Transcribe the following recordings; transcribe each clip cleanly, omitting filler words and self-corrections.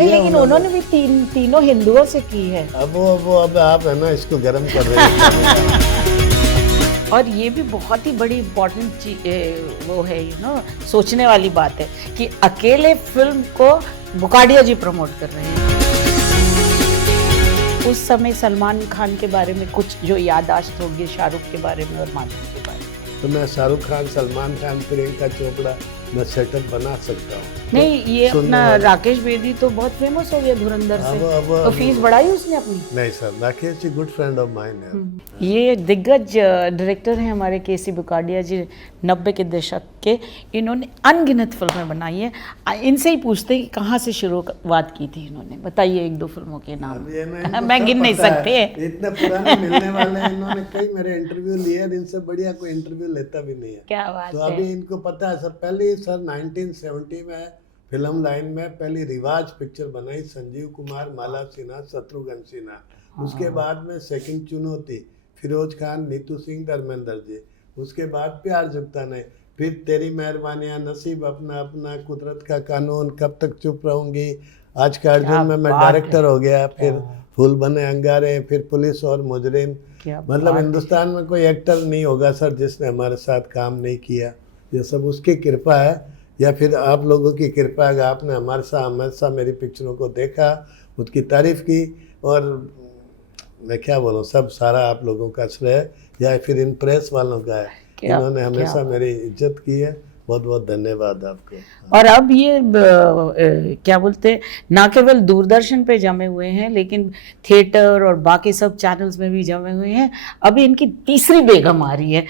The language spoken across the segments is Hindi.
नहीं, लेकिन उन्होंने भी तीनों हिंदुओं से की है। अब आप है ना इसको गर्म कर रहे हैं। और ये भी बहुत ही बड़ी इम्पोर्टेंट वो है, सोचने वाली बात है कि अकेले फिल्म को बुकाडिया जी प्रमोट कर रहे हैं। उस समय सलमान खान के बारे में कुछ जो याददाश्त होगी शाहरुख के बारे में और माधुरी के बारे में? तो मैं शाहरुख खान, सलमान खान, प्रियंका चोपड़ा मैं सेटअप बना सकता हूँ। नहीं, ये अपना राकेश बेदी तो बहुत फेमस हो गया धुरंधर से। तो फीस बढ़ाई उसने अपनी? नहीं sir, Rakesh ji good friend of mine है। ये दिग्गज डायरेक्टर हैं हमारे केसी बुकाडिया जी, 90 के दशक के। इन्होंने अनगिनत फिल्में बनाई हैं। इनसे ही पूछते हैं कि कहाँ से शुरुआत की थी इन्होंने। बताइए एक दो फिल्मों के नाम। मैं गिन नहीं सकते। इतने पुराने मिलने वाले हैं, इन्होंने कई मेरे इंटरव्यू लिए, इनसे बढ़िया कोई इंटरव्यू लेता भी नहीं है। क्या बात तो है। अभी इनको पता है सर। पहले सर 1970 में फिल्म लाइन में पहली रिवाज पिक्चर बनाई, संजीव कुमार, माला सिन्हा, शत्रुघ्न सिन्हा। उसके बाद में सेकंड चुनौती, फिरोज खान, नीतू सिंह, धर्मेंद्र जी। उसके बाद प्यार जुगता नहीं, फिर तेरी मेहरबानियाँ, नसीब अपना अपना, कुदरत का कानून, कब तक चुप रहूंगी, आज का अर्जुन में मैं डायरेक्टर हो गया, फिर फूल बने अंगारे, फिर पुलिस और मुजरिम। मतलब हिंदुस्तान में कोई एक्टर नहीं होगा सर जिसने हमारे साथ काम नहीं किया। ये सब उसकी कृपा है या फिर आप लोगों की कृपा है। आपने हमारे साथ हमेशा मेरी पिक्चरों को देखा, उसकी तारीफ की, और मैं क्या बोलूँ, सब सारा आप लोगों का श्रेय या फिर इन प्रेस वालों का है। इन्होंने हमेशा मेरी इज्जत की है। बहुत बहुत धन्यवाद आपको। और अब ये क्या बोलते हैं, ना केवल दूरदर्शन पे जमे हुए हैं लेकिन थिएटर और बाकी सब चैनल्स में भी जमे हुए हैं। अभी इनकी तीसरी बेगम आ रही है।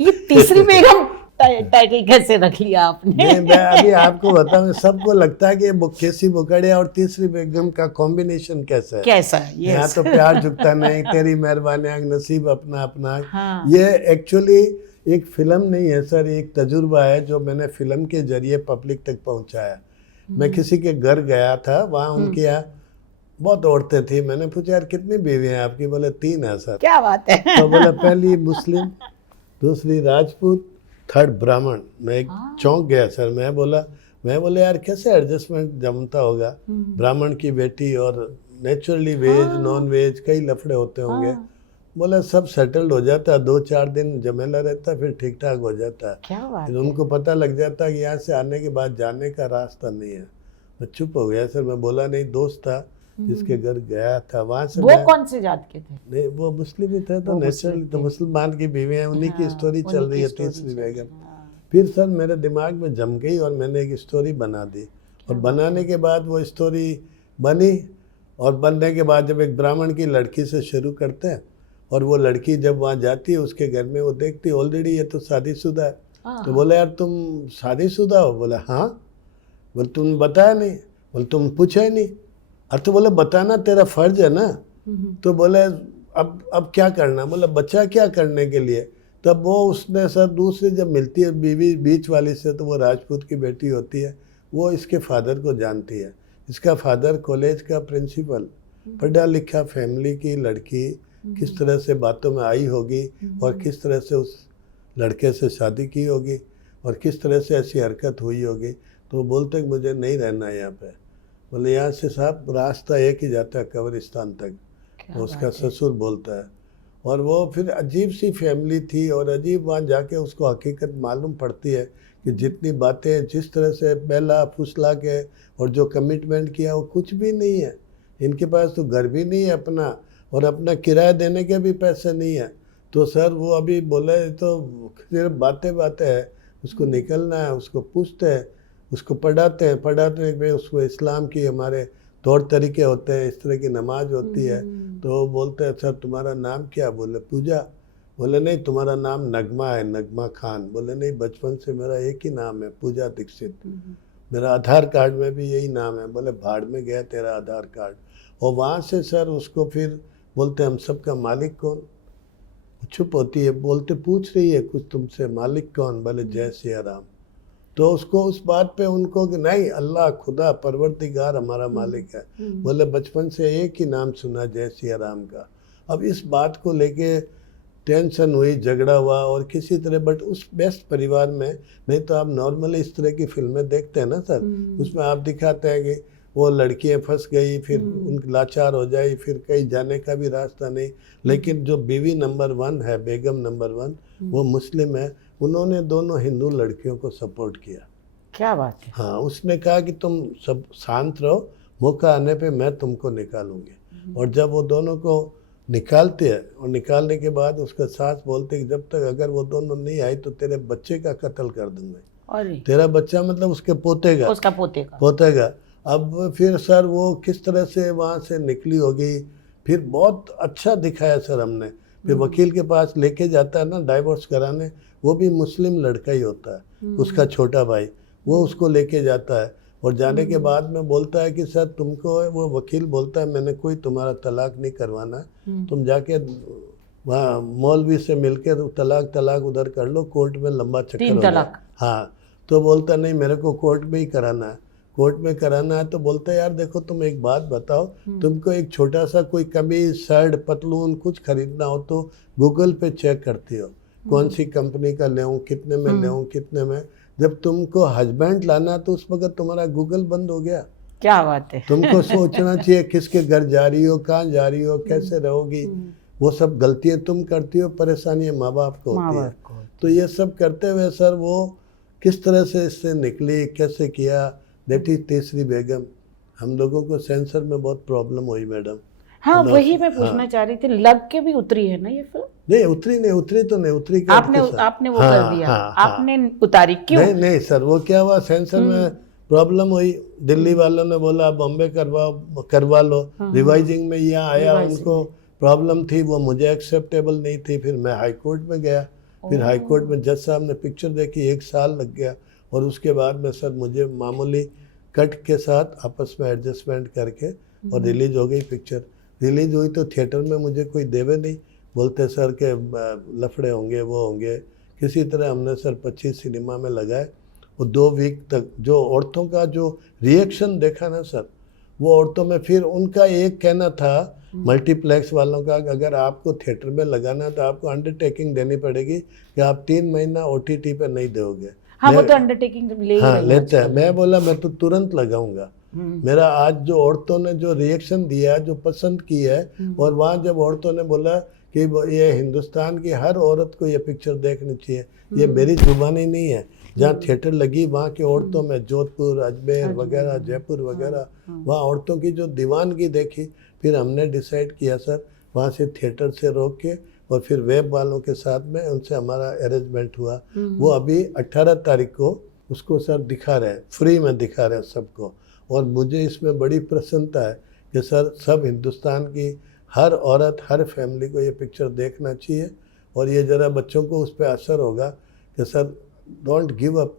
ये तीसरी बेगम टाइटल कैसे रख लिया आपने? मैं अभी आपको बताऊं, सबको लगता है कि केसी बुकाडिया और तीसरी बेगम का कॉम्बिनेशन कैसा है। कैसा है? यहाँ तो प्यार झुकता नहीं, तेरी मेहरबानियाँ, नसीब अपना अपना। हाँ। ये एक्चुअली एक फिल्म नहीं है सर, एक तजुर्बा है जो मैंने फिल्म के जरिए पब्लिक तक पहुँचाया। मैं किसी के घर गया था, वहाँ उनके यहाँ बहुत औरतें थी। मैंने पूछा यार कितनी बीवी हैं आपकी? बोले 3 है सर। क्या बात है। तो बोले पहली मुस्लिम, दूसरी राजपूत, थर्ड ब्राह्मण। मैं एक चौंक गया सर। मैं बोला यार कैसे एडजस्टमेंट जमता होगा, ब्राह्मण की बेटी और नेचुरली वेज नॉन वेज कई लफड़े होते होंगे। बोला सब सेटल्ड हो जाता है, 2-4 दिन जमेला रहता, फिर ठीक ठाक हो जाता है। क्या बात फिर उनको पता लग जाता है कि यहाँ से आने के बाद जाने का रास्ता नहीं है। मैं चुप हो गया सर। मैं बोला नहीं, दोस्त था जिसके घर गया था, वहाँ से। वो कौन से जात के थे? नहीं वो मुस्लिम ही थे, तो नेचुरली तो मुसलमान की बीवी है, उन्हीं की स्टोरी चल रही है, तीसरी बेगम। फिर सर मेरे दिमाग में जम गई और मैंने एक स्टोरी बना दी। और बनाने के बाद वो स्टोरी बनी, और बनने के बाद जब एक ब्राह्मण की लड़की से शुरू करते हैं, और वो लड़की जब वहाँ जाती है उसके घर में, वो देखती है ऑलरेडी ये तो शादीशुदा है। तो बोले यार तुम शादीशुदा हो? बोले हाँ। बोले तुम बताया नहीं? बोले तुम पूछा ही नहीं। तो बोले बताना तेरा फर्ज है ना। तो बोले अब क्या करना? बोले बच्चा क्या करने के लिए? तब वो उसने सर दूसरी जब मिलती है बीवी बीच वाली से, तो वो राजपूत की बेटी होती है। वो इसके फादर को जानती है। इसका फादर कॉलेज का प्रिंसिपल, पढ़ा लिखा फैमिली की लड़की, किस तरह से बातों में आई होगी और किस तरह से उस लड़के से शादी की होगी और किस तरह से ऐसी हरकत हुई होगी। तो वो बोलते कि मुझे नहीं रहना है यहाँ पे। बोले यहाँ से साहब रास्ता एक ही जाता है कब्रिस्तान तक। तो उसका ससुर बोलता है। और वो फिर अजीब सी फैमिली थी, और अजीब वहाँ जाके उसको हकीकत मालूम पड़ती है कि जितनी बातें जिस तरह से पहला फुसला के और जो कमिटमेंट किया वो कुछ भी नहीं है। इनके पास तो घर भी नहीं है अपना, और अपना किराया देने के भी पैसे नहीं है। तो सर वो अभी बोले तो सिर्फ बातें हैं, उसको निकलना है, उसको पूछते हैं, उसको पढ़ाते हैं भाई उसको इस्लाम की हमारे तौर तरीके होते हैं, इस तरह की नमाज होती है। तो बोलते हैं सर तुम्हारा नाम क्या? बोले पूजा। बोले नहीं तुम्हारा नाम नगमा है, नगमा खान। बोले नहीं बचपन से मेरा एक ही नाम है, पूजा दीक्षित। मेरा आधार कार्ड में भी यही नाम है। बोले भाड़ में गया तेरा आधार कार्ड। और वहाँ से सर उसको फिर बोलते हम सबका मालिक कौन? चुप होती है, बोलते पूछ रही है कुछ तुमसे, मालिक कौन? बोले जय सिया राम। तो उसको उस बात पे उनको कि नहीं अल्लाह खुदा परवरदिगार हमारा मालिक है। बोले बचपन से एक ही नाम सुना जय सिया राम का। अब इस बात को लेके टेंशन हुई, झगड़ा हुआ और किसी तरह, बट उस बेस्ट परिवार में, नहीं तो आप नॉर्मली इस तरह की फिल्में देखते हैं ना सर, उसमें आप दिखाते हैं कि वो लड़कियां फंस गई, फिर उनकी लाचार हो जाई, फिर कहीं जाने का भी रास्ता नहीं। लेकिन जो बीवी नंबर 1 है, बेगम नंबर 1, वो मुस्लिम है। उन्होंने दोनों हिंदू लड़कियों को सपोर्ट किया। क्या बात है। हाँ, उसने कहा कि तुम सब शांत रहो, मौका आने पे मैं तुमको निकालूंगी। और जब वो दोनों को निकालते हैं, और निकालने के बाद उसका सास बोलते कि जब तक अगर वो दोनों नहीं आई तो तेरे बच्चे का कत्ल कर दूंगा। अरे तेरा बच्चा मतलब उसके पोते का, उसका पोते का। अब फिर सर वो किस तरह से वहाँ से निकली होगी, फिर बहुत अच्छा दिखाया सर हमने। फिर वकील के पास लेके जाता है ना डाइवोर्स कराने, वो भी मुस्लिम लड़का ही होता है, उसका छोटा भाई, वो उसको लेके जाता है। और जाने के बाद में बोलता है कि सर तुमको, वो वकील बोलता है मैंने कोई तुम्हारा तलाक नहीं करवाना है, तुम जाके वहाँ मौलवी से मिलकर तलाक उधर कर लो, कोर्ट में लंबा चक्कर हो जाए। हाँ, तो बोलता नहीं मेरे को कोर्ट में ही कराना है, कोर्ट में कराना है। तो बोलता है यार देखो तुम एक बात बताओ, तुमको एक छोटा सा कोई कमीज, शर्ट, पतलून कुछ खरीदना हो तो गूगल पे चेक करती हो कौन सी कंपनी का लेऊं, कितने में लेऊं, कितने में। जब तुमको हस्बैंड लाना तो उस वक्त तुम्हारा गूगल बंद हो गया। क्या बात है। तुमको सोचना चाहिए किसके घर जा रही हो, कहाँ जा रही हो, कैसे रहोगी। वो सब गलतियां तुम करती हो, परेशानियां माँ बाप को होती है। तो ये सब करते हुए सर वो किस तरह से इससे निकली, कैसे किया, दैट इज तीसरी बेगम। हम लोगों को सेंसर में बहुत प्रॉब्लम हुई मैडम। हाँ वही मैं पूछना चाह रही थी, लग के भी उतरी है ना ये फिल्म? नहीं उतरी तो नहीं उतरी। आपने वो कर दिया, आपने उतारी क्यों? नहीं सर, वो क्या हुआ सेंसर में प्रॉब्लम हुई, दिल्ली वालों ने बोला बॉम्बे करवा लो, रिवाइजिंग में यहाँ आया, उनको प्रॉब्लम थी, वो मुझे एक्सेप्टेबल नहीं थी। फिर मैं हाई कोर्ट में गया, फिर हाई कोर्ट में जज साहब ने पिक्चर देखी, 1 साल लग गया। और उसके बाद में सर मुझे मामूली कट के साथ आपस में एडजस्टमेंट करके और रिलीज हो गई पिक्चर। रिलीज हुई तो थिएटर में मुझे कोई देवे नहीं, बोलते सर के लफड़े होंगे, वो होंगे। किसी तरह हमने सर 25 सिनेमा में लगाए। वो 2 वीक तक जो औरतों का जो रिएक्शन देखा ना सर, वो औरतों में, फिर उनका एक कहना था मल्टीप्लेक्स वालों का, अगर आपको थिएटर में लगाना है तो आपको अंडरटेकिंग देनी पड़ेगी कि आप 3 महीना OTT पे नहीं दोगे। हाँ वो तो अंडरटेकिंग लेते हैं। मैं बोला मैं तो तुरंत लगाऊंगा। मेरा आज जो औरतों ने जो रिएक्शन दिया, जो पसंद की है, और वहाँ जब औरतों ने बोला कि ये हिंदुस्तान की हर औरत को ये पिक्चर देखनी चाहिए, ये मेरी जुबानी नहीं है, जहाँ थिएटर लगी वहाँ की औरतों में, जोधपुर, अजमेर वगैरह, जयपुर वगैरह, वहाँ औरतों की जो दीवानगी देखी, फिर हमने डिसाइड किया सर वहाँ से थिएटर से रोक के, और फिर वेब वालों के साथ में उनसे हमारा अरेंजमेंट हुआ। वो अभी 18 तारीख को उसको सर दिखा रहे, फ्री में दिखा रहे सबको। और मुझे इसमें बड़ी प्रसन्नता है कि सर सब हिंदुस्तान की हर औरत, हर फैमिली को ये पिक्चर देखना चाहिए। और ये ज़रा बच्चों को उस पर असर होगा कि सर डोंट गिव अप,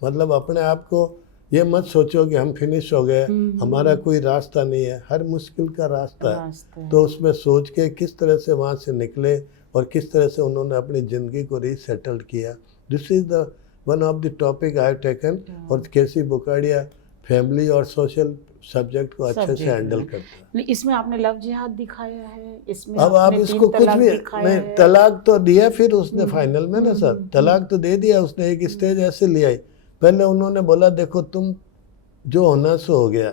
मतलब अपने आप को ये मत सोचो कि हम फिनिश हो गए, हमारा कोई रास्ता नहीं है, हर मुश्किल का रास्ता है। तो उसमें सोच के किस तरह से वहाँ से निकले और किस तरह से उन्होंने अपनी ज़िंदगी को रीसेटल्ड किया। This is the one of the topic I have taken. और केसी बुकाड़िया फैमिली और सोशल सब्जेक्ट को अच्छे से हैंडल करता है। इसमें आपने लव जिहाद दिखाया है, इसमें अब आप इसको कुछ भी नहीं, तलाक तो दिया फिर उसने फाइनल में ना सर, तलाक तो दे दिया उसने। एक स्टेज ऐसे ले आई, पहले उन्होंने बोला देखो तुम जो होना सो हो गया।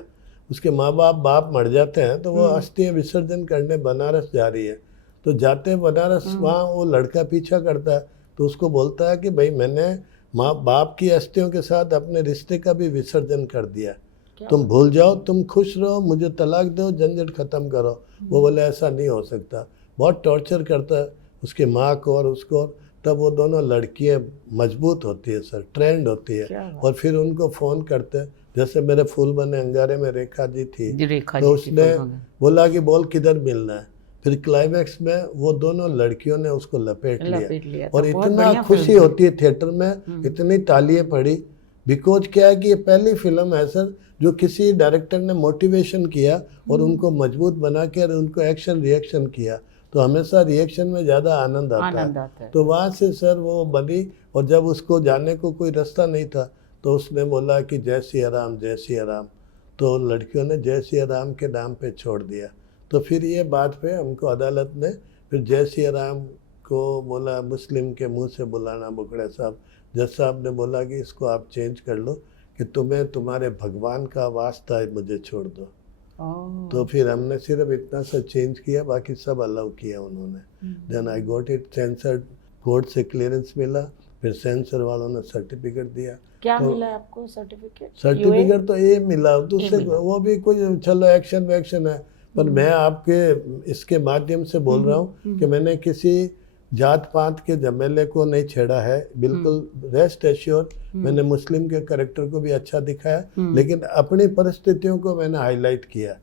उसके माँ बाप मर जाते हैं तो वो अस्थि विसर्जन करने बनारस जा रही है, तो जाते बनारस वहाँ वो लड़का पीछा करता है, तो उसको बोलता है कि भाई मैंने माँ बाप की अस्थियों के साथ अपने रिश्ते का भी विसर्जन कर दिया, तुम भूल जाओ, तुम खुश रहो, मुझे तलाक दो, झंझट ख़त्म करो। वो बोले ऐसा नहीं हो सकता, बहुत टॉर्चर करता है उसकी माँ को और उसको। तब वो दोनों लड़कियाँ मजबूत होती है सर, ट्रेंड होती है, और फिर उनको फ़ोन करते हैं। जैसे मेरे फूल बने अंगारे में रेखा जी थी, तो उसने बोला कि बोल किधर मिलना है। फिर क्लाइमैक्स में वो दोनों लड़कियों ने उसको लपेट लिया और इतना खुशी होती है थिएटर में, इतनी तालियां पड़ी। बिकॉज क्या है कि ये पहली फिल्म है सर जो किसी डायरेक्टर ने मोटिवेशन किया और उनको मजबूत बना के और उनको एक्शन रिएक्शन किया, तो हमेशा रिएक्शन में ज़्यादा आनंद आता है। तो वहाँ से सर वो बनी। और जब उसको जाने को कोई रास्ता नहीं था तो उसने बोला कि जय सिया राम, जय सिया राम। तो लड़कियों ने जय सिया राम के नाम पे छोड़ दिया। तो फिर ये बात पे हमको अदालत ने फिर जय सिया राम को बोला, मुस्लिम के मुंह से बुलाना बुकड़े साहब। जज साहब ने बोला कि इसको आप चेंज कर लो कि तुम्हें तुम्हारे भगवान का वास्ता है, मुझे छोड़ दो। ओह, तो फिर हमने सिर्फ इतना सा चेंज किया, बाकी सब अलाउ किया उन्होंने। Then I got it censored, court से क्लियरेंस मिला, फिर सेंसर वालों ने सर्टिफिकेट दिया। क्या तो मिला आपको सर्टिफिकेट? सर्टिफिकेट तो ये मिला, दूसरे वो भी कुछ चलो एक्शन वैक्शन है, पर मैं आपके इसके माध्यम से बोल रहा हूँ कि मैंने किसी जात पात के झमेले को नहीं छेड़ा है, बिल्कुल रेस्ट एश्योर। मैंने मुस्लिम के कैरेक्टर को भी अच्छा दिखाया, लेकिन अपनी परिस्थितियों को मैंने हाईलाइट किया।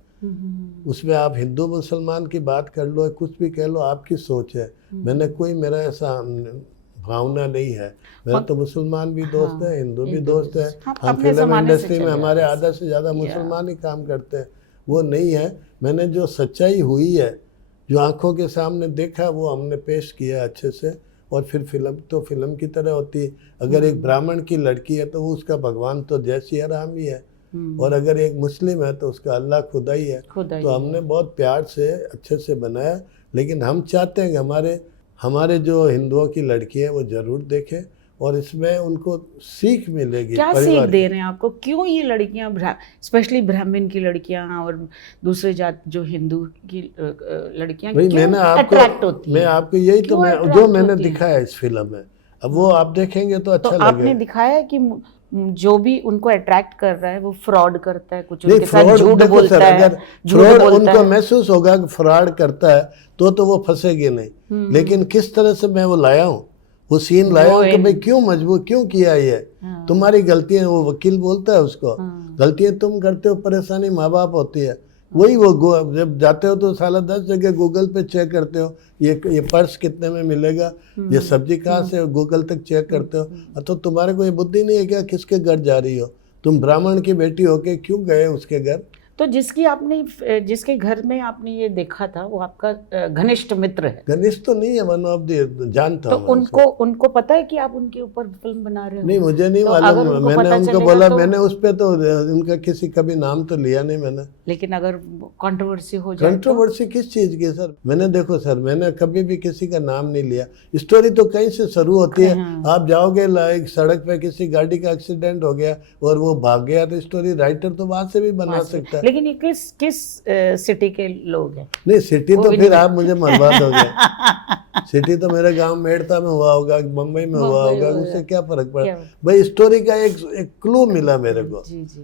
उसमें आप हिंदू मुसलमान की बात कर लो, कुछ भी कह लो, आपकी सोच है। मैंने कोई मेरा ऐसा भावना नहीं है। मेरा तो मुसलमान भी दोस्त है, हिंदू भी दोस्त है। हम फिल्म इंडस्ट्री में हमारे आधा से ज़्यादा मुसलमान ही काम करते हैं, वो नहीं है। मैंने जो सच्चाई हुई है, जो आंखों के सामने देखा, वो हमने पेश किया अच्छे से। और फिर फिल्म तो फिल्म की तरह होती है। अगर एक ब्राह्मण की लड़की है तो वो उसका भगवान तो जय सिया राम ही है, और अगर एक मुस्लिम है तो उसका अल्लाह खुदा ही है। तो हमने बहुत प्यार से अच्छे से बनाया, लेकिन हम चाहते हैं कि हमारे जो हिंदुओं की लड़की है वो ज़रूर देखें, और इसमें उनको सीख मिलेगी। क्या सीख दे रहे हैं आपको? क्यों ये लड़कियां, स्पेशली ब्राह्मण की लड़कियां और दूसरे जात जो हिंदू की लड़कियां, मैंने आपको मैं आपको यही तो मैं जो मैंने दिखाया इस फिल्म में, अब वो आप देखेंगे तो अच्छा लगेगा। आपने दिखाया कि जो भी उनको अट्रैक्ट कर रहा है वो फ्रॉड करता है, कुछ उनके साथ झूठ बोलता है। अगर फ्रॉड उनको महसूस होगा कि फ्रॉड करता है तो वो फंसेगी नहीं। लेकिन किस तरह से मैं वो लाया हूँ, वो सीन लाया हूँ कि भाई क्यों मजबूर, क्यों किया ये, तुम्हारी गलतियां, वो वकील बोलता है उसको, गलतियां तुम करते हो, परेशानी माँ बाप होती है। वही वो जब जाते हो तो साला 10 जगह गूगल पे चेक करते हो, ये पर्स कितने में मिलेगा, ये सब्जी कहाँ से, गूगल तक चेक करते हो। तो तुम्हारे को ये बुद्धि नहीं है क्या, किसके घर जा रही हो तुम? ब्राह्मण की बेटी होके क्यों गए उसके घर? तो जिसके घर में आपने ये देखा था वो आपका घनिष्ठ मित्र है? घनिष्ठ तो नहीं है, वन ऑफ द जानता हूँ। तो उनको पता है कि आप उनके ऊपर फिल्म बना रहे हो? नहीं, मुझे नहीं मालूम। मैंने उनको बोला, मैंने उस पे तो उनका किसी कभी नाम तो लिया नहीं मैंने। लेकिन अगर कंट्रोवर्सी हो जाए? कंट्रोवर्सी किस चीज की सर? मैंने देखो सर, मैंने कभी भी किसी का नाम नहीं लिया। स्टोरी तो कहीं से शुरू होती है। आप जाओगे एक सड़क पे, किसी गाड़ी का एक्सीडेंट हो गया और वो भाग गया, तो स्टोरी राइटर तो वहां से भी बना सकता है। लेकिन ये किस सिटी के लोग हैं? नहीं, सिटी तो फिर आप मुझे मरवा दोगे। सिटी तो मेरे गांव मेड़ता में हुआ होगा, मुंबई में हुआ होगा, उससे क्या फर्क पड़ा? भाई स्टोरी का एक क्लू मिला मेरे को।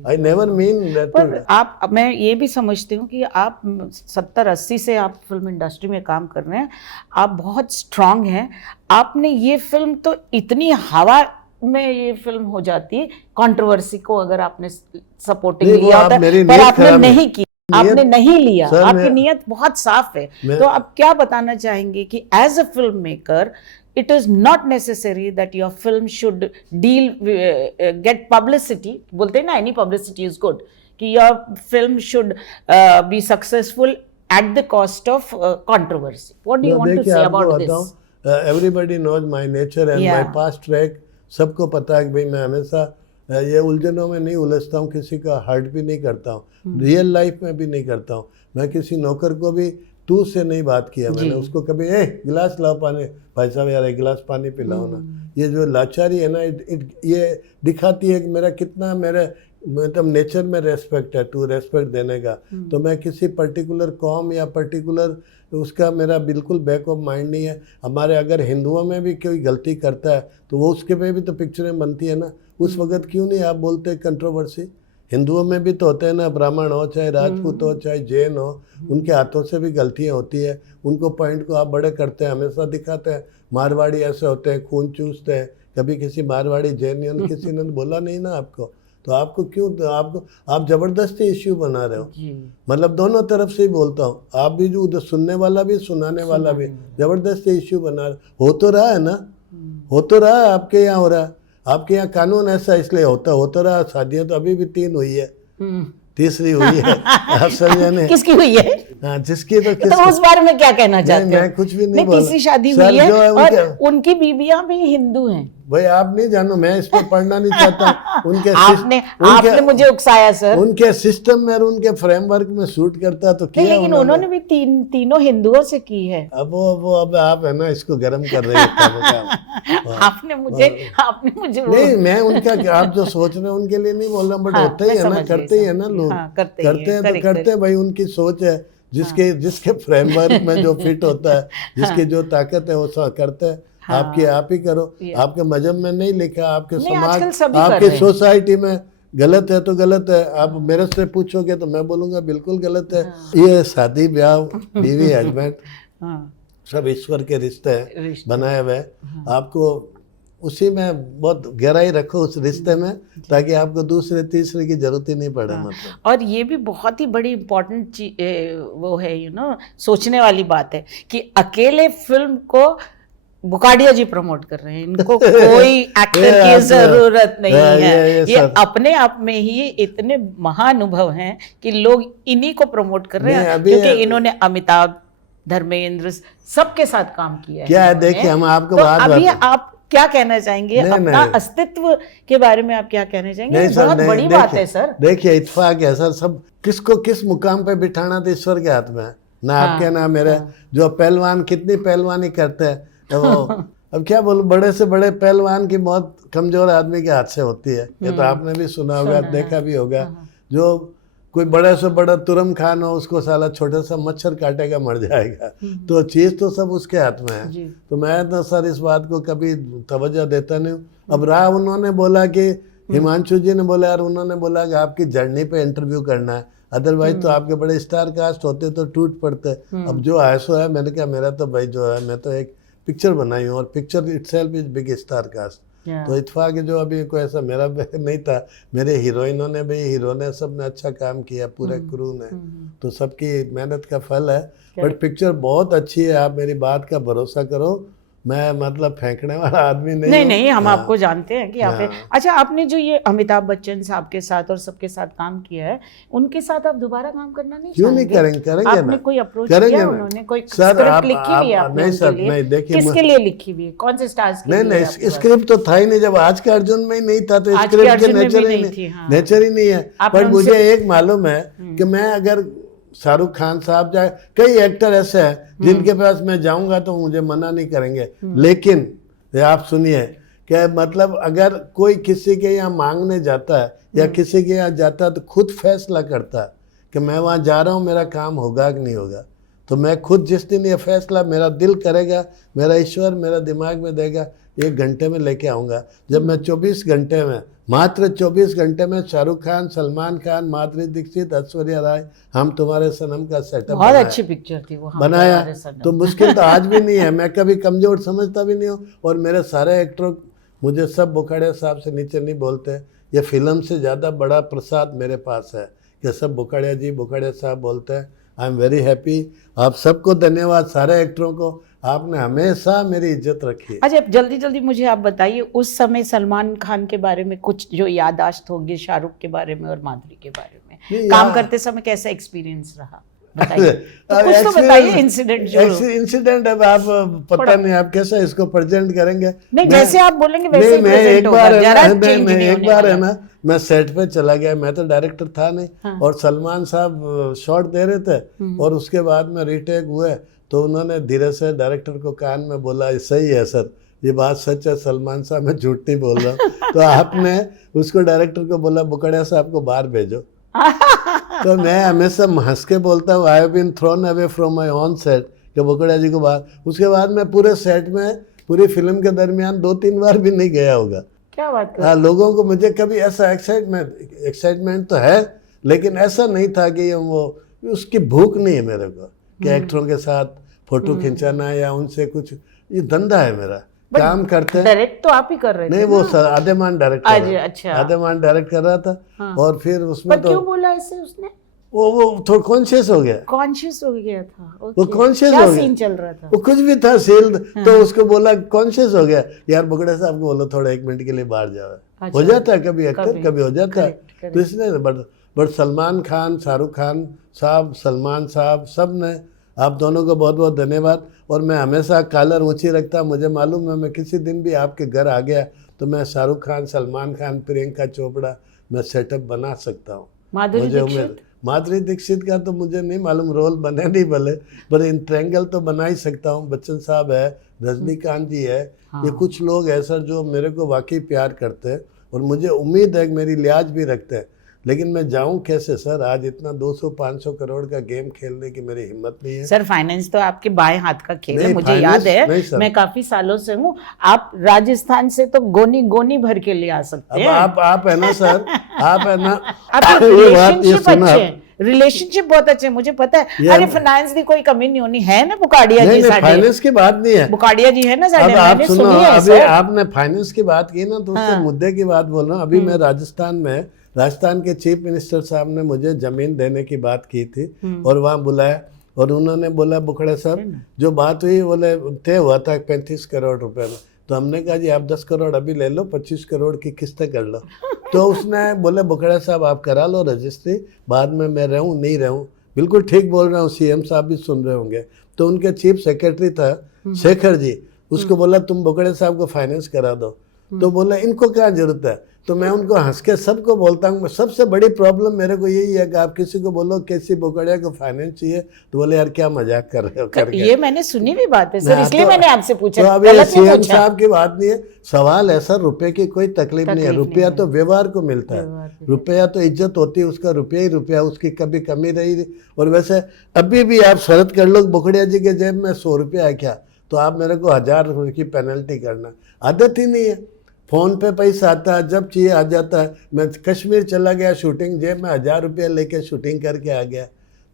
I never mean that. पर मैं ये भी समझती हूँ कि आप 70-80 से आप फिल्म इंडस्ट्री में काम कर रहे हैं, आप बहुत स्ट्रांग हैं। आपने ये फिल्म तो इतनी हवा में ये फिल्म हो जाती है, कंट्रोवर्सी को अगर आपने सपोर्टिंग लिया होता, पर आपने नहीं किया, आपने नहीं लिया, आपकी नीयत बहुत साफ है। तो आप क्या बताना चाहेंगे कि as a film maker it is not necessary that your film should get publicity, बोलते हैं ना, any publicity is good, कि your film should be successful at the cost of controversy. What do you want to say about this? Everybody knows my nature and my past track. सबको पता है कि भाई मैं हमेशा ये उलझनों में नहीं उलझता हूँ, किसी का हर्ट भी नहीं करता हूँ, रियल लाइफ में भी नहीं करता हूँ। मैं किसी नौकर को भी तू से नहीं बात किया मैंने, उसको कभी गिलास लाओ पानी, भाई साहब यार एक गिलास पानी पिलाओ ना। ये जो लाचारी है ना, ये दिखाती है कि मेरा कितना, मेरे मतलब नेचर में रेस्पेक्ट है, टू रेस्पेक्ट देने का। तो मैं किसी पर्टिकुलर कॉम या पर्टिकुलर उसका मेरा बिल्कुल बैक ऑफ माइंड नहीं है। हमारे अगर हिंदुओं में भी कोई गलती करता है तो वो उसके पे भी तो पिक्चरें बनती है ना। उस वक्त क्यों नहीं आप बोलते कंट्रोवर्सी? हिंदुओं में भी तो होते हैं ना, ब्राह्मण हो चाहे राजपूत हो चाहे जैन हो, उनके हाथों से भी गलतियां होती है। उनको पॉइंट को आप बड़े करते हैं, हमेशा दिखाते हैं मारवाड़ी ऐसे होते हैं, खून चूसते हैं। कभी किसी मारवाड़ी जैन किसी ने बोला नहीं ना आपको, तो आपको क्यों, तो आप जबरदस्ती इश्यू बना रहे हो। मतलब दोनों तरफ से ही बोलता हूँ, आप भी जो उधर सुनने वाला भी सुनाने वाला भी जबरदस्ती इश्यू बना रहे हो तो रहा है ना, हो तो रहा है। आपके यहाँ हो रहा है, आपके यहाँ कानून ऐसा इसलिए हो तो रहा। शादियाँ तो अभी भी 3 हुई है, तीसरी हुई है। आप समझे नहीं? किसकी हुई है? हाँ, जिसकी तो उस बारे में क्या कहना चाहते हैं? मैं कुछ भी नहीं बोल। तीसरी शादी हुई है और उनकी बीवियां भी हिंदू हैं। भाई आप नहीं जानो, मैं इस पर पढ़ना नहीं चाहता। आपने मुझे उकसाया सर। उनके सिस्टम में और उनके फ्रेमवर्क में सूट करता तो किया। लेकिन उन्होंने भी तीनों हिंदुओं से की है। अब अब आप है ना इसको गर्म कर रहे हैं। आपने मुझे नहीं, मैं उनका आप जो सोच रहे हैं उनके लिए नहीं बोल रहा, बट होता ही है ना, करते ही है ना लोग, करते हैं तो करते हैं भाई, उनकी सोच है, जिसके फ्रेमवर्क में जो फिट होता है, जिसकी जो ताकत है वो सब करते हैं। आपकी आप ही करो, आपके मजहब में नहीं लिखा, आपके समाज, आपकी सोसाइटी में गलत है तो गलत है। आप मेरे से पूछोगे तो मैं बोलूंगा बिल्कुल गलत है। ये शादी ब्याह, बीवी हस्बैंड सब ईश्वर के रिश्ते हैं बनाए हुए। आपको उसी में बहुत गहराई रखो उस रिश्ते में, ताकि आपको दूसरे तीसरे की जरूरत ही नहीं पड़े। मतलब और ये भी बहुत ही बड़ी इम्पोर्टेंट वो है, सोचने वाली बात है कि अकेले फिल्म को बुकाडिया जी प्रमोट कर रहे हैं, इनको कोई एक्टर की जरूरत नहीं है। ये अपने आप में ही इतने महानुभव हैं कि लोग इन्हीं को प्रमोट कर रहे हैं, क्योंकि इन्होंने अमिताभ, धर्मेंद्र सबके साथ काम किया है। क्या है, देखिए हम आपको अभी आप क्या कहना चाहेंगे अपना अस्तित्व के बारे में? आप क्या कहना चाहेंगे? बहुत बड़ी बात है सर। देखिए इत्तेफाक है सर, सब किसको किस मुकाम पे बिठाना तो ईश्वर के हाथ में है ना। आपके ना मेरे जो पहलवान कितनी पहलवानी करते हैं तो अब क्या बोलूं, बड़े से बड़े पहलवान की मौत कमजोर आदमी के हाथ से होती है। ये तो आपने भी सुना होगा, देखा भी होगा। जो कोई बड़े से बड़ा तुरम खान हो, उसको साला छोटा सा मच्छर काटेगा मर जाएगा। तो चीज तो सब उसके हाथ में है। तो मैं तो सर इस बात को कभी तवज्जो देता नहीं हूँ। अब रहा उन्होंने बोला कि हिमांशु जी ने बोला यार, उन्होंने बोला कि आपकी जर्नी पे इंटरव्यू करना है, अदरवाइज तो आपके बड़े स्टार कास्ट होते तो टूट पड़ते। अब जो ऐसा है, मैंने कहा मेरा तो भाई जो है, मैं तो एक पिक्चर बनाई हूँ और picture itself is big star cast. तो इत्तेफाक जो अभी कोई ऐसा मेरा नहीं था, मेरे हीरोइनों ने भी, हीरो ने, सब ने अच्छा काम किया, पूरे क्रू ने, तो सबकी मेहनत का फल है। बट पिक्चर बहुत अच्छी है, आप मेरी बात का भरोसा करो। मैं मतलब फेंकने वाला आदमी नहीं हम आपको जानते हैं कि आप अच्छा, आपने जो ये अमिताभ बच्चन साहब के साथ और सबके साथ काम किया है, उनके साथ आप दोबारा काम करना नहीं क्यों नहीं करेंगे आपने कोई अप्रोच किया? उन्होंने कोई स्क्रिप्ट लिखी हुई है आपने? नहीं सर, नहीं, देखिए किसके लिए लिखी हुई है, कौन से स्टार्स के लिए? नहीं, स्क्रिप्ट तो था ही नहीं। जब आज के अर्जुन में ही नहीं था तो स्क्रिप्ट के नेचर ही नहीं है। पर मुझे एक मालूम है कि मैं अगर शाहरुख खान साहब जाए, कई एक्टर ऐसे हैं जिनके पास मैं जाऊंगा तो मुझे मना नहीं करेंगे। लेकिन आप सुनिए कि मतलब अगर कोई किसी के यहाँ मांगने जाता है या किसी के यहाँ जाता है तो खुद फैसला करता है कि मैं वहाँ जा रहा हूँ, मेरा काम होगा कि नहीं होगा। तो मैं खुद जिस दिन ये फैसला मेरा दिल करेगा, मेरा ईश्वर मेरा दिमाग में देगा, 1 घंटे में लेके आऊँगा। जब मैं 24 घंटे में, मात्र 24 घंटे में शाहरुख खान, सलमान खान, माधुरी दीक्षित, ऐश्वर्या राय, हम तुम्हारे सनम का सेटअप बहुत अच्छी पिक्चर थी वो, बनाया। तो मुश्किल तो आज भी नहीं है, मैं कभी कमजोर समझता भी नहीं हूँ। और मेरे सारे एक्टर मुझे सब बुखाड़िया साहब से नीचे नहीं बोलते। ये फिल्म से ज़्यादा बड़ा प्रसाद मेरे पास है कि सब बुखाड़िया जी, बुखाड़िया साहब बोलते हैं। I am very happy. आप सबको धन्यवाद, सारे एक्टरों को, आपने हमेशा मेरी इज्जत रखी है। अच्छा, जल्दी जल्दी मुझे आप बताइए, उस समय सलमान खान के बारे में कुछ जो याददाश्त होगी, शाहरुख के बारे में और माधुरी के बारे में, काम करते समय कैसा एक्सपीरियंस रहा, बताइए। तो कुछ तो बताइए इंसिडेंट जो इंसिडेंट। अब आप पता नहीं आप कैसे इसको प्रेजेंट करेंगे। नहीं, जैसे आप बोलेंगे वैसे ही प्रेजेंट होगा। एक बार है ना, मैं सेट पे चला गया, मैं तो डायरेक्टर था नहीं, और सलमान साहब शॉट दे रहे थे और उसके बाद में रीटेक हुए तो उन्होंने धीरे से डायरेक्टर को कान में बोला, सही है सर, ये बात सच है सलमान साहब, मैं झूठ नहीं बोल रहा हूँ। तो आपने उसको डायरेक्टर को बोला, बुकड़िया साहब को बाहर भेजो। तो मैं हमेशा हंस के बोलता हूँ, I have been thrown away from my own set, कि बुकड़िया जी को बाहर। उसके बाद मैं पूरे सेट में, पूरी फिल्म के दरमियान 2-3 बार भी नहीं गया होगा। क्या बात हाँ, लोगों को मुझे कभी ऐसा एक्साइटमेंट तो है, लेकिन ऐसा नहीं था कि वो उसकी भूख नहीं है मेरे को कि एक्टरों के साथ फोटो खिंचाना या उनसे कुछ, ये धंधा है मेरा, काम करते हैं। डायरेक्ट तो आप ही कर रहे थे? नहीं, वो आदेमान डायरेक्ट कर रहा था। अच्छा, आदेमान डायरेक्ट कर रहा था। हाँ। और फिर उसमें तो क्यों बोला ऐसे उसने? वो थोड़ा कॉन्शियस हो गया। कॉन्शियस हो गया था? वो कॉन्शियस हो गया। सीन चल रहा था? वो कुछ भी था सील। हाँ। तो उसको बोला, कॉन्शियस हो गया, यार बुकड़े साहब को बोलो थोड़ा 1 मिनट के लिए बाहर जाओ। अच्छा। हो जाता है कभी एक्टर, कभी हो जाता है। तो इसलिए बट सलमान खान, शाहरुख खान साहब, सलमान साहब, सब ने आप दोनों को बहुत बहुत धन्यवाद। और मैं हमेशा कॉलर ऊंची रखता, मुझे मालूम है मैं किसी दिन भी आपके घर आ गया तो मैं शाहरुख खान, सलमान खान, प्रियंका चोपड़ा मैं सेटअप बना सकता हूँ। माधुरी मुझे दीक्षित? उम्मीद, माधुरी दीक्षित का तो मुझे नहीं मालूम, रोल बने नहीं भले, पर इन ट्रैंगल तो बना ही सकता हूँ। बच्चन साहब है, रजनीकांत जी है, ये कुछ लोग हैं सर जो मेरे को वाकई प्यार करते हैं और मुझे उम्मीद है कि मेरी लिहाज भी रखते हैं। लेकिन मैं जाऊं कैसे सर? आज इतना 200-500 करोड़ का गेम खेलने की मेरी हिम्मत नहीं है सर। फाइनेंस तो आपके बाएं हाथ का खेल है, नहीं, मुझे फाइनेंस याद है, नहीं सर। मैं काफी सालों से हूँ। आप राजस्थान से तो गोनी गोनी भर के ले आ सकते अब हैं। आप है ना सर, आप है ना, आपके ये बात ये रिलेशनशिप सुना अच्छे हैं, रिलेशनशिप बहुत अच्छे हैं, मुझे पता है। ये अरे फाइनेंस की कोई कमी नहीं होनी है ना। बुकाड़िया नहीं जी नहीं, साढ़े, फाइनेंस की बात नहीं है। बुकाड़िया जी है ना साढ़े, अब आप मैंने सुनो, सुनी है अभी सर। आपने फाइनेंस की बात की ना, तो उससे मुद्दे की बात बोल रहा हूँ। अभी मैं राजस्थान में, राजस्थान के चीफ मिनिस्टर साहब ने मुझे जमीन देने की बात की थी और वहाँ बुलाया और उन्होंने बोला बुखड़े साहब जो बात हुई, बोले तय हुआ था 35 करोड़ रुपए में, तो हमने कहा जी आप 10 करोड़ अभी ले लो, 25 करोड़ की किस्तें कर लो। तो उसने बोले बुखड़े साहब आप करा लो रजिस्ट्री, बाद में मैं रहूँ नहीं रहूँ। बिल्कुल ठीक बोल रहा हूँ, सीएम साहब भी सुन रहे होंगे। तो उनके चीफ सेक्रेटरी था शेखर जी, उसको बोला तुम बुखड़े साहब को फाइनेंस करा दो। तो बोला इनको क्या जरूरत है? तो मैं उनको हंस के सबको बोलता हूँ, सबसे बड़ी प्रॉब्लम मेरे को यही है कि आप किसी को बोलो कैसी बोकड़िया को फाइनेंस चाहिए तो बोले यार क्या मजाक कर रहे हो करके। ये मैंने सुनी भी बात है सर, हाँ, इसलिए मैंने आपसे पूछा। तो अभी गलत नहीं सीएम पूछा। साहब की बात नहीं है, सवाल है सर रुपए की कोई तकलीफ नहीं है। रुपया तो व्यवहार को मिलता है, रुपया तो इज्जत होती है, उसका रुपया ही रुपया, उसकी कभी कमी रही। और वैसे अभी भी आप शर्त कर लो बुकड़िया जी के जेब में 100 रुपया है क्या, तो आप मेरे को 1000 रुपये की पेनल्टी करना। आदत ही नहीं है, फ़ोन पे पैसा आता है जब चाहिए आ जाता है। मैं कश्मीर चला गया शूटिंग, जेब में 1000 रुपया लेके शूटिंग करके आ गया।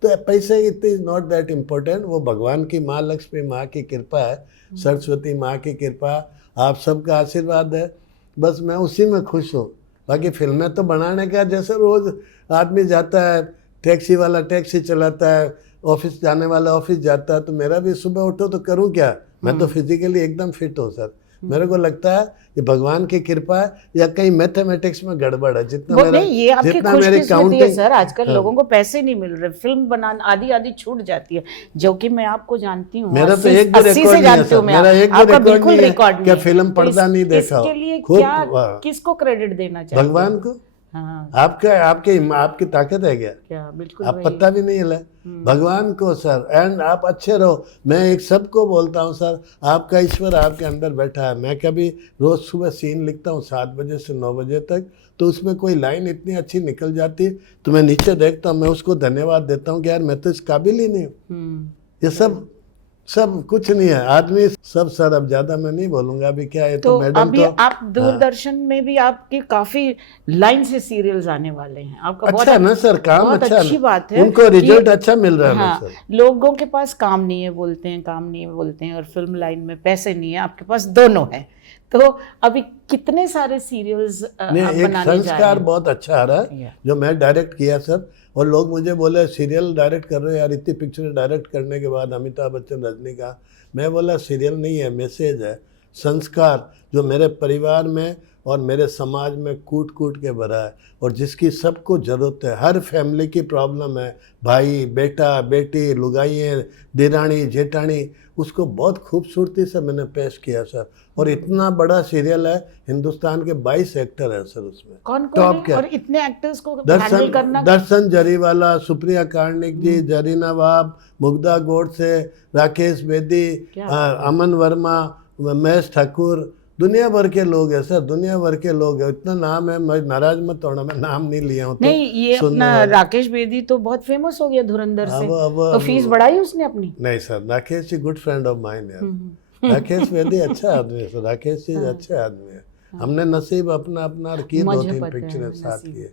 तो पैसे it is not that important, वो भगवान की माँ लक्ष्मी माँ की कृपा है, सरस्वती माँ की कृपा, आप सबका आशीर्वाद है, बस मैं उसी में खुश हूँ। बाकी फिल्में तो बनाने का, जैसे रोज़ आदमी जाता है, टैक्सी वाला टैक्सी चलाता है, ऑफिस जाने वाला ऑफिस जाता है, तो मेरा भी सुबह उठो तो करूँ क्या? मैं तो फिजिकली एकदम फिट हूँ सर। मेरे को लगता है ये भगवान की कृपा है या कहीं मैथमेटिक्स में गड़बड़ है। जितना मेरा, नहीं, ये आपकी जितना मेरी खुशकिस्मती है काउंटिंग सर। आजकल लोगों को पैसे नहीं मिल रहे, फिल्म बनाना आधी आधी छूट जाती है, जो कि मैं आपको जानती हूँ, मेरा तो 80 एक भी 80 रिकॉर्ड से नहीं है जानती हूँ सर, मैं। मेरा एक भी आपका रिकॉर्ड बिल्कुल नहीं रिकॉर्ड है क्या नहीं। फिल्म पर्दा नहीं देखा हो। इसके लिए खूब क्या, किसको क्रेडिट देना चाहिए? भगवान को। हाँ, आपकी ताकत है क्या? बिल्कुल आप पत्ता भी नहीं हिला। भगवान को सर, एंड आप अच्छे रहो। मैं एक सबको बोलता हूँ सर, आपका ईश्वर आपके अंदर बैठा है। मैं कभी रोज़ सुबह सीन लिखता हूँ 7 बजे से 9 बजे तक, तो उसमें कोई लाइन इतनी अच्छी निकल जाती है तो मैं नीचे देखता हूँ, मैं उसको धन्यवाद देता हूँ कि यार मैं तो इस काबिल ही नहीं हूँ। ये सब कुछ नहीं है आदमी सब सर। अब ज्यादा मैं नहीं बोलूंगा, अभी क्या है तो मैडम अभी तो आप दूरदर्शन में भी आपके काफी लाइन से सीरियल्स आने वाले हैं। आपका अच्छा ना सर, काम बहुत अच्छा अच्छी ना, बात है, उनको रिजल्ट अच्छा मिल रहा है ना हाँ, सर। लोगों के पास काम नहीं है बोलते हैं, काम नहीं है बोलते हैं, और फिल्म लाइन में पैसे नहीं है, आपके पास दोनों है। तो अभी कितने सारे सीरियल्स नहीं, एक संस्कार बहुत अच्छा आ रहा है जो मैं डायरेक्ट किया सर, और लोग मुझे बोले सीरियल डायरेक्ट कर रहे हो यार, इतनी पिक्चर डायरेक्ट करने के बाद, अमिताभ बच्चन, रजनीकांत। मैं बोला सीरियल नहीं है, मैसेज है, संस्कार जो मेरे परिवार में और मेरे समाज में कूट कूट के भरा है, और जिसकी सबको ज़रूरत है। हर फैमिली की प्रॉब्लम है, भाई बेटा बेटी, लुगाइयाँ, दिरानी जेठानी, उसको बहुत खूबसूरती से मैंने पेश किया सर। और इतना बड़ा सीरियल है, हिंदुस्तान के 22 एक्टर हैं सर उसमें। कौन टॉप है? और इतने एक्टर्स को हैंडल करना। दर्शन जरीवाला, सुप्रिया कार्णिक जी, जरीना वाब, मुग्धा गोडसे, राकेश बेदी, अमन वर्मा, महेश ठाकुर, दुनिया भर के लोग हैं सर, दुनिया भर के लोग हैं। इतना नाम है, मैं नाराज मत होना, मैं नाम नहीं लिया हूँ। नहीं, ये अपना राकेश बेदी तो बहुत फेमस हो गया धुरंधर से, तो फीस बढ़ाई उसने अपनी? नहीं sir, Rakesh ji good friend of mine यार। राकेश बेदी अच्छा आदमी है सर, राकेश जी अच्छे आदमी है। हमने नसीब अपना अपना की 2-3 पिक्चरें साथ किए,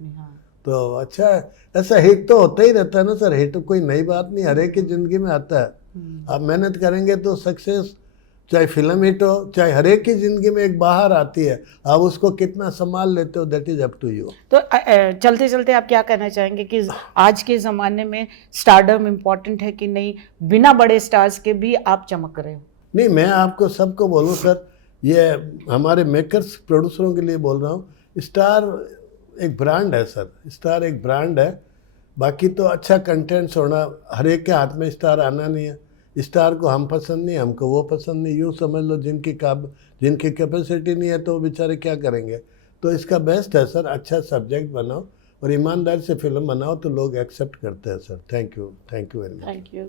तो अच्छा है। ऐसा हिट तो होता ही रहता है ना सर, हिट कोई नई बात नहीं, हर एक की जिंदगी में आता है। आप मेहनत करेंगे तो सक्सेस, चाहे फिल्म हिट हो, चाहे हर एक की जिंदगी में एक बाहर आती है, आप उसको कितना संभाल लेते हो that is up to you. तो चलते चलते आप क्या कहना चाहेंगे कि आज के ज़माने में स्टारडम इम्पोर्टेंट है कि नहीं? बिना बड़े स्टार्स के भी आप चमक रहे हो। नहीं, मैं आपको सबको बोलूँ सर, ये हमारे मेकर्स प्रोड्यूसरों के लिए बोल रहा हूँ, स्टार एक ब्रांड है सर, स्टार एक ब्रांड है। बाकी तो अच्छा कंटेंट्स होना, हर एक के हाथ में स्टार आना नहीं है, स्टार को हम पसंद नहीं, हमको वो पसंद नहीं, यूँ समझ लो जिनकी कैपेसिटी नहीं है तो वो बेचारे क्या करेंगे। तो इसका बेस्ट है सर, अच्छा सब्जेक्ट बनाओ और ईमानदारी से फिल्म बनाओ तो लोग एक्सेप्ट करते हैं sir. Thank you very much. Thank you.